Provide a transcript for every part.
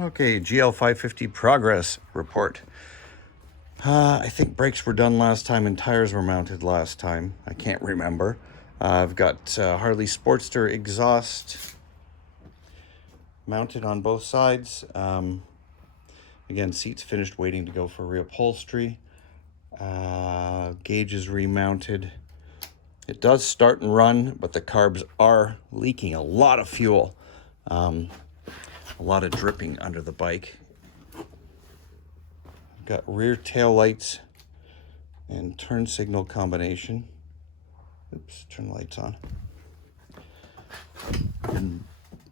Okay, GL550 progress report. I think brakes were done last time and tires were mounted last time. I can't remember. I've got Harley Sportster exhaust mounted on both sides. Again, seats finished, waiting to go for reupholstery. Gauge is remounted. It does start and run, but the carbs are leaking a lot of fuel. A lot of dripping under the bike. I've got rear tail lights and turn signal combination. Oops, turn the lights on. And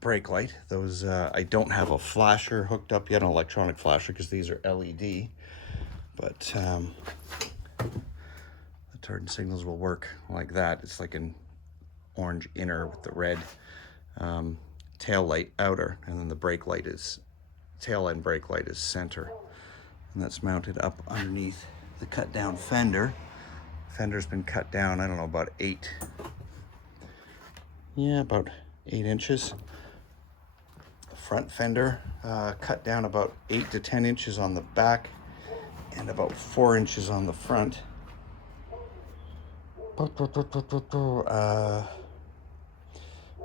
brake light. Those, I don't have a flasher hooked up yet, an electronic flasher, because these are LED. But the turn signals will work like that. It's like an orange inner with the red tail light outer, and then the brake light is tail end brake light is center, and that's mounted up underneath the cut down fender. Fender's been cut down, I don't know, about eight inches. The front fender cut down about 8 to 10 inches on the back and about 4 inches on the front.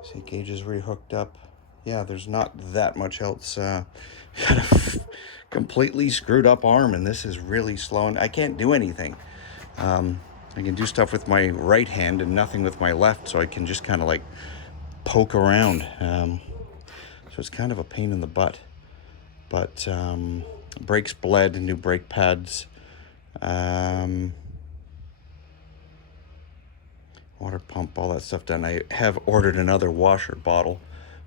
See, gauge is rehooked up. Yeah, there's not that much else. Got a completely screwed up arm, and this is really slowing. I can't do anything. I can do stuff with my right hand and nothing with my left, so I can just kind of like poke around. So it's kind of a pain in the butt. But brakes bled, new brake pads. Water pump, all that stuff done. I have ordered another washer bottle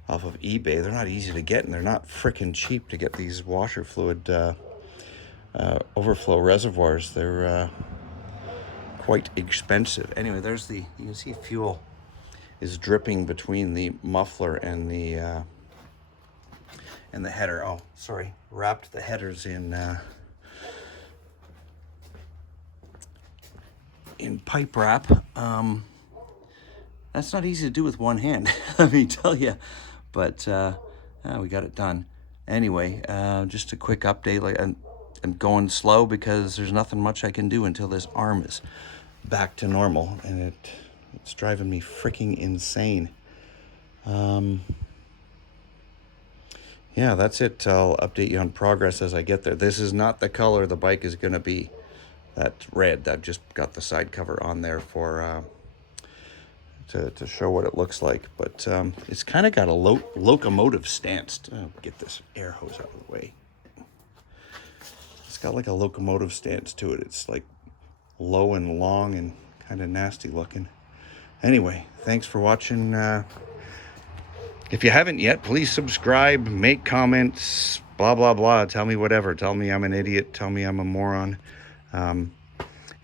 off of eBay. They're not easy to get, and they're not freaking cheap to get these washer fluid overflow reservoirs. They're quite expensive. Anyway, there's you can see fuel is dripping between the muffler and the header. Oh, sorry, wrapped the headers in pipe wrap. That's not easy to do with one hand, let me tell you, but we got it done. Anyway, just a quick update. Like, I'm going slow because there's nothing much I can do until this arm is back to normal, and it's driving me freaking insane. Yeah, that's it. I'll update you on progress as I get there. This is not the color the bike is going to be. That's red. I've just got the side cover on there for to show what it looks like, but it's kind of got a locomotive stance. Get this air hose out of the way. It's got like a locomotive stance to it. It's like low and long and kind of nasty looking. Anyway, thanks for watching. If you haven't yet, please subscribe, make comments, blah, blah, blah. Tell me whatever. Tell me I'm an idiot. Tell me I'm a moron.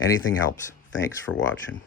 Anything helps. Thanks for watching.